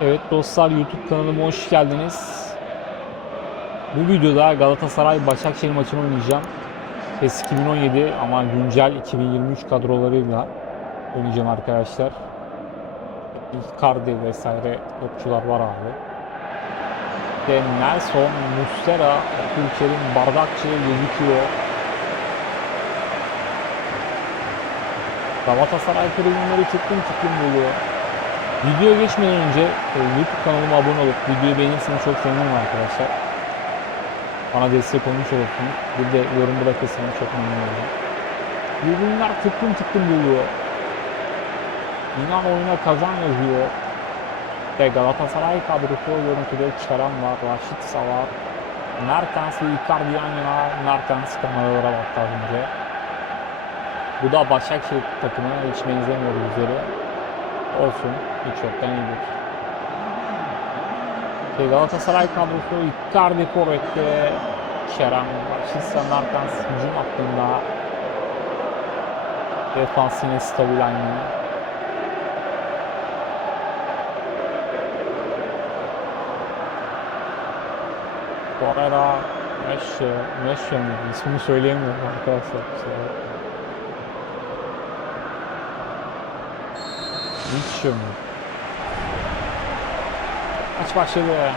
Evet dostlar YouTube kanalıma hoş geldiniz. Bu videoda Galatasaray Başakşehir maçını oynayacağım. PES 2017 ama güncel 2023 kadrolarıyla oynayacağım arkadaşlar. Icardi vesaire topçular var abi. Ve Nelson, Muslera, Türkiye'nin bardakçı gözüküyor. Galatasaray tribünleri tıklım tıklım dolu. Videoya geçmeden önce e, YouTube kanalıma abone olup videoyu beğenirseniz çok sevinirim arkadaşlar. Bana destek olmuş olursunuz. Bir de yorum bırakırsanız çok memnun olurum. Tribünler tıklım tıklım doluyor. İnan oyuna kazan yazıyor. Ve Galatasaray kadrosu görüntüde Kerem var, Raşit Sağ var. Mertens ve Icardi yan yana. Mertens kameralara baktı az önce. Bu da Başakşehir takımına hiç benzemiyor üzeri. Olsun. Hiç yoktan iyidir. Şey, Galatasaray kadrosu Icardi Forvet'te Kerem, Şissa Mertens hücum hattında Defans yine stabil aynı. Torreira, Messi, Messi mi? İsmini söyleyemiyorum arkadaşlar. Mitchell mi? Maç başladı.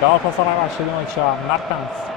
Galatasaray başladı maça. Mertens.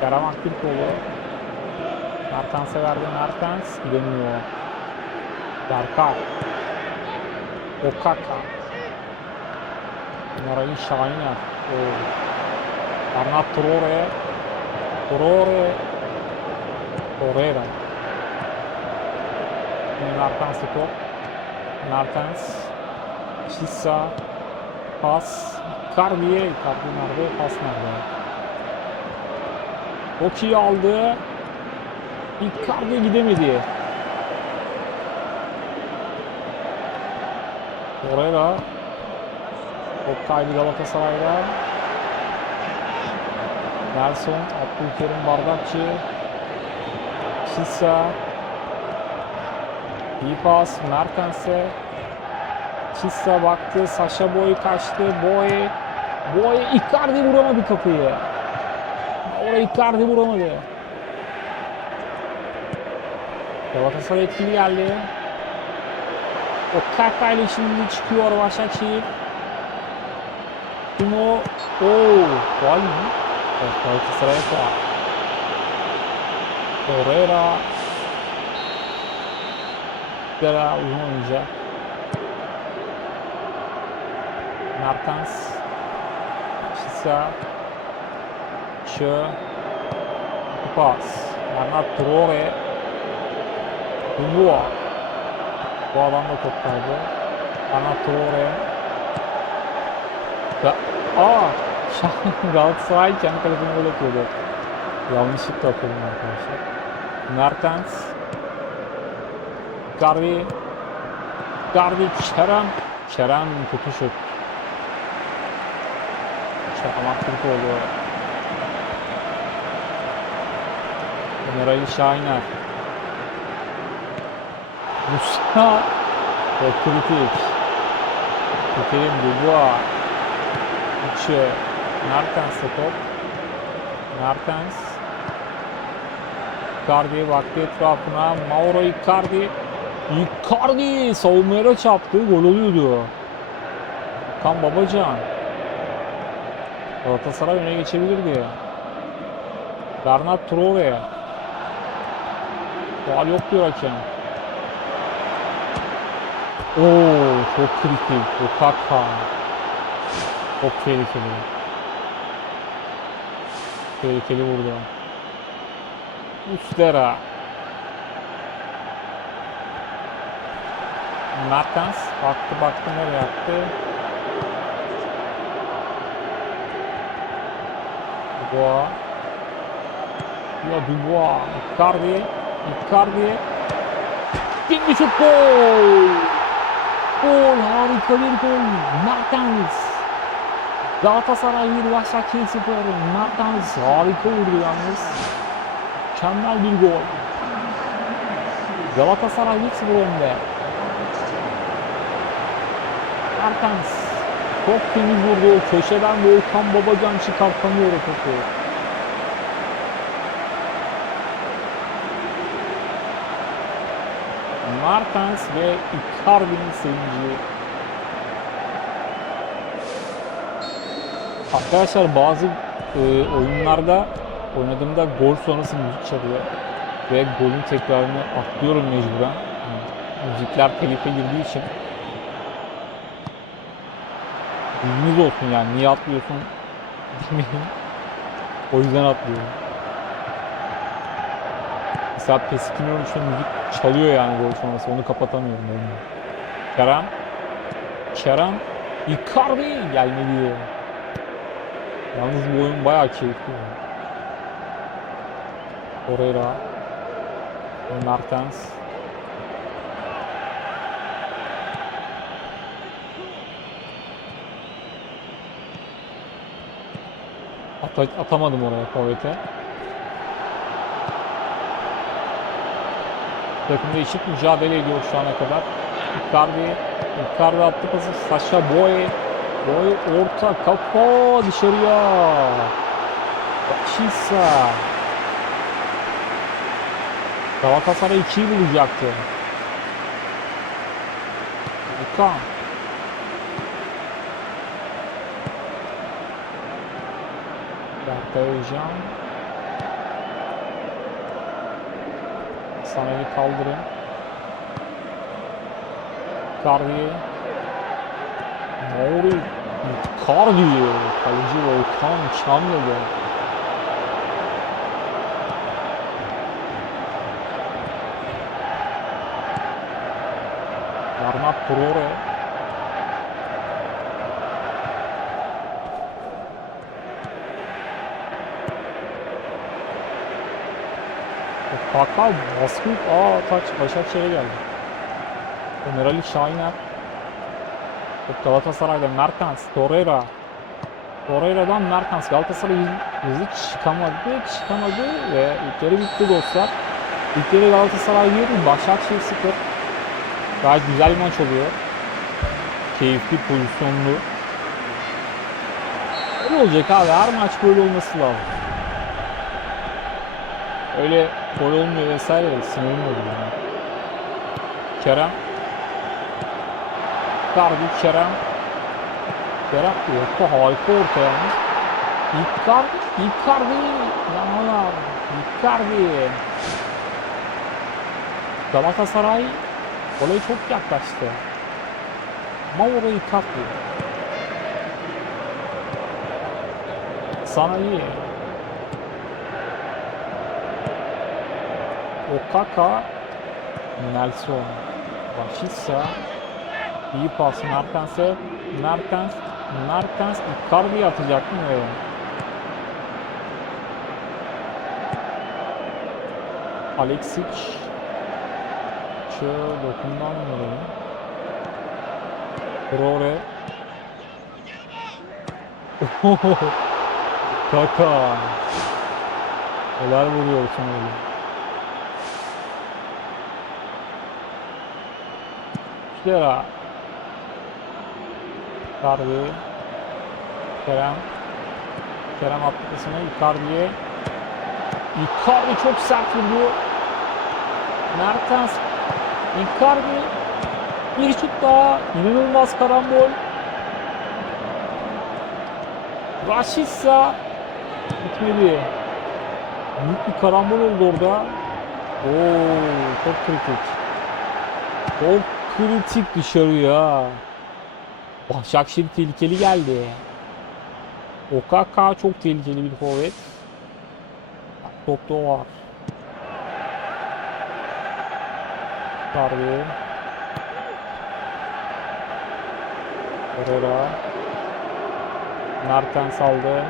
Kerem Aktürkoğlu. Mertens'e verdi. Mertens gidemiyor. Berkay. Okaka. Numarayı Şahiner. Bernat Traore. Traore. Torreira. Yine Mertens'e top. Mertens. Şissa. Pas. Icardi'ye. Icardi nerede? Pas nerede? Çok iyi aldı. Icardi gidemedi. Torreira. Top kaybı Galatasaray'da. Nelson, Abdülkerim Bardakçı. Şissa. İyi pas Mertens'e. Şissa baktı. Saşa Boy kaçtı. Boy. Boy Icardi vuramadı kapıyı. Oraya Icardi vuramadı. Galatasaray etkili geldi. O Kaka ile şimdi çıkıyor Başakşehir. Timo. Ooo. Faal mi? Evet Galatasaray'a faal. Torreira. Torreira uzun oynayacak. Mertens. Şisa. Şö. Pas. Bernat Traore. Dumbua. Bu adam da top kaybı. Bernat Traore. Ga Aa! Galatasaray kendi kalesine gol atıyordu. Yanlışlıkla atıyordum arkadaşlar. Mertens. Garbi. Garbi Kerem. Kerem kötü şut. Kerem Aktürkoğlu. Ömer Ali Şahiner. Musa. Ve kritik. Tekerim Dubois. Üçe. Mertens'e top. Mertens. Icardi baktı etrafına. Mauro Icardi. Icardi savunmaya çarptı. Gol oluyordu. Kan Babacan. Galatasaray öne geçebilirdi. Bernat Traore. Faal yok diyor hakem. Oo çok kritik. Okaka. Çok tehlikeli. Tehlikeli vurdu. Ustera. Mertens baktı baktı nereye attı. Dubois. Ya Dubois. Icardi. Icardi. Dik bir şut gol. Gol harika bir gol. Mertens. Galatasaray 1 Başakşehir Spor. Mertens harika vurdu yalnız. Mükemmel bir gol. Galatasaray 1-0 önde. Mertens. Çok temiz vurdu. Köşeden Volkan Babacan çıkartamıyor o topu. Mertens ve Icardi'nin sevinci. Arkadaşlar bazı e, oyunlarda oynadığımda gol sonrası müzik çalıyor ve golün tekrarını atlıyorum mecburen. Yani müzikler telife girdiği için. Bilginiz olsun yani niye atlıyorsun demeyin. O yüzden atlıyorum. Mesela PES 2013'te müzik çalıyor yani gol sonrası onu kapatamıyorum. Yani. Kerem Kerem Icardi gelmedi. Yalnız bu oyun bayağı keyifli. Torreira Mertens Ata atamadım oraya forvete. Takımda eşit mücadele ediyor şu ana kadar. Icardi, Icardi attı pası. Sasha Boy. Boy orta kafa dışarıya. Çisa. Galatasaray 2'yi bulacaktı. Okan. Berkay Özcan. Saneli kaldırın. Icardi. Mauri. Icardi. Kaleci Volkan Çamlı'da. Traore. Kaka baskı. Aa taç Başakşehir'e geldi. Ömer Ali Şahiner. Galatasaray'da Mertens, Torreira. Torreira'dan Mertens. Galatasaray hızlı çıkamadı, çıkamadı ve ilk yarı bitti dostlar. İlk yarı Galatasaray 1, Başakşehir 0. Gayet güzel bir maç oluyor. Keyifli, pozisyonlu. Öyle olacak abi. Her maç böyle olması lazım. Öyle gol olmuyor vesaire de sinirim oluyor yani. Kerem. Icardi, Kerem. Kerem orta harika orta yalnız. Icardi, Icardi. Yaman Icardi. Galatasaray olaya çok yaklaştı. Mauro Icardi. Sanayi. Okaka. Nelson. Başissa. İyi pas Mertens'e. Mertens. Mertens Icardi'ye atacak mı? Alexic. Şu dokundan dolayı. Traore. Kaka. Neler vuruyorsun öyle. Şera. Icardi. Kerem. Kerem kısmını Icardi'ye. Icardi çok sert vurdu. Mertens. Icardi. Bir şut daha. İnanılmaz karambol. Raşitsa. Gitmedi. Büyük bir karambol oldu orada. Oo, çok kritik. Çok kritik dışarıya. Başakşehir tehlikeli geldi. Okaka çok tehlikeli bir forvet. Topta o var. Darbe. Herrera. Mertens aldı.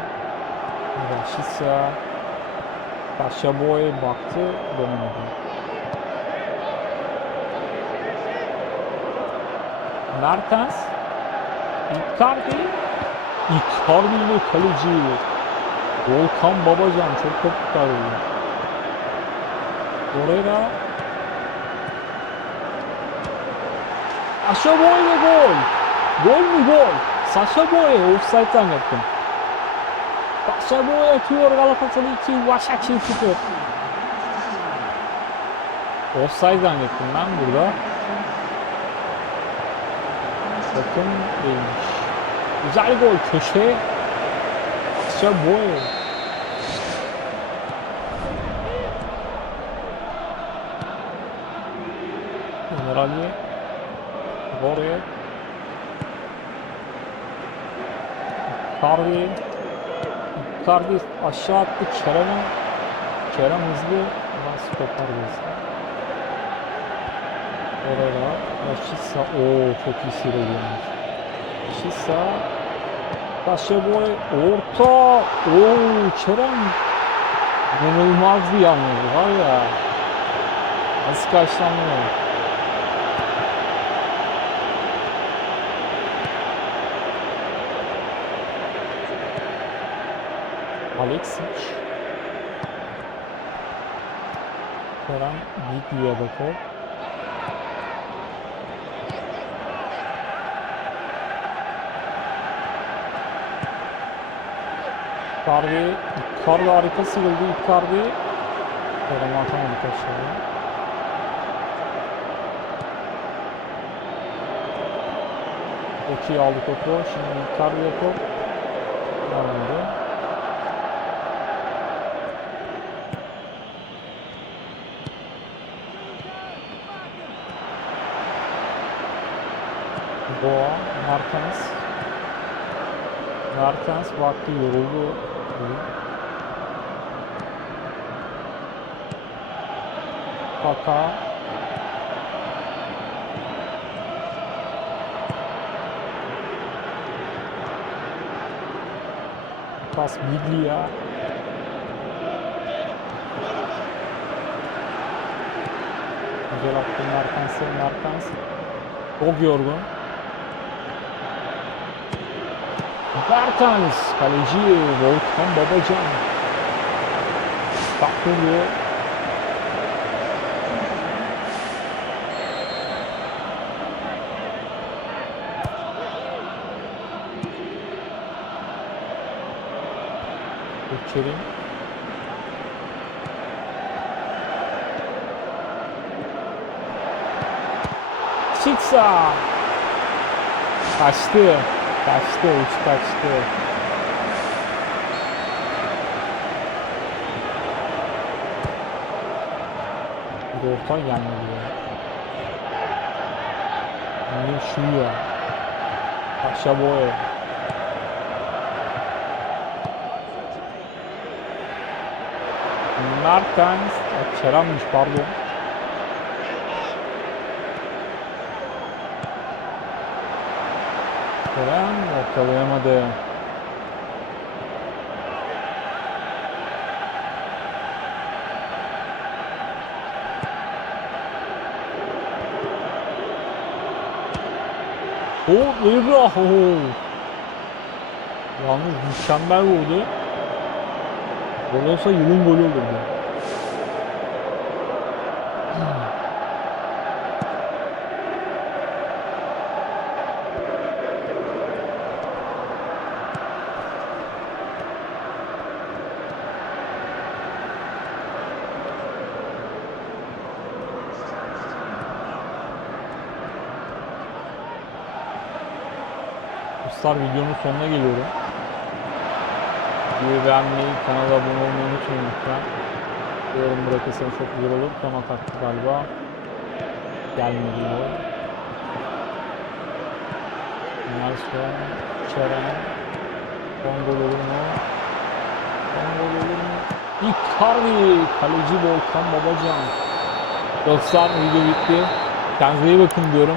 Rashica. Paşa Boy baktı. Dönemedi. Mertens. Icardi. Icardi ile kaleci. Volkan Babacan çok top kurtardı. Torreira. Saşa Boy ve gol. Gol mü gol? Saşa Boy offside zannettim. Saşa Boy atıyor Galatasaray 2 Başakşehir 0. Offside zannettim ben burada. Bakın değilmiş. Güzel gol köşe. Saşa Boy. Ali. Oraya. Icardi. Icardi aşağı attı Kerem'e. Kerem hızlı. Nasıl toparlıyoruz? Oraya. Rashica. Oo çok iyi sıyrılıyormuş. Rashica. Taşa boy. Orta. Oo Kerem. İnanılmazdı yalnız var ya. Nasıl karşılanmıyor? Alexic. Kerem Biglia bakıyor. Icardi, Icardi harika sıyrıldı Icardi. Kerem atamadık aşağıya. Çok iyi aldı topu. Şimdi Icardi'ye top. Yanıldı. Boğa, Mertens. Mertens baktı yoruldu. Kaka. Pas Biglia. Güzel attı Mertens'e. Mertens çok yorgun. Mertens, kaleci Volkan Babacan. Takılıyor. Kerim. Şitsa. Kaçtı. Kaçtı, uç kaçtı. Bir orta gelmedi. Niye şu ya? Aşağı boy. Mertens, Kerem'miş pardon. Kerem yakalayamadı. O Emrah o. Yalnız mükemmel vurdu. Gol olsa yılın golü olurdu. Dostlar videonun sonuna geliyorum. Videoyu beğenmeyi, kanala abone olmayı unutmayın lütfen. Yorum bırakırsanız çok güzel olur. Son ataktı galiba. Gelmedi o. Nelson, Kerem. Son gol olur mu? Son gol olur mu? Icardi, kaleci Volkan Babacan. Dostlar video bitti. Kendinize iyi bakın diyorum.